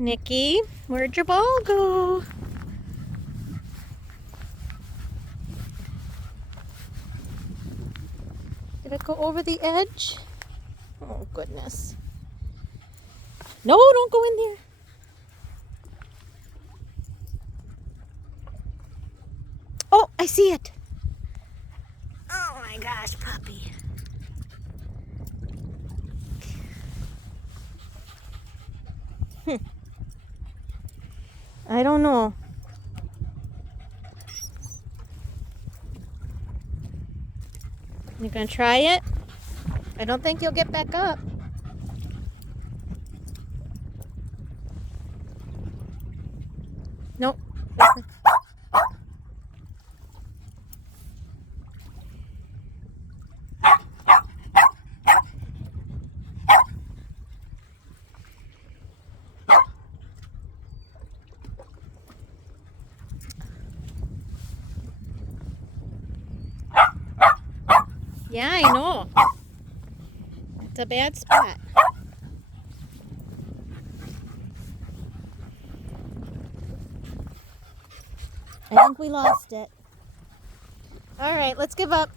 Nikki, where'd your ball go? Did it go over the edge? Oh, goodness. No, don't go in there. Oh, I see it. Oh my gosh, puppy. I don't know. You gonna try it? I don't think you'll get back up. Nope. Yeah, I know. It's a bad spot. I think we lost it. All right, let's give up.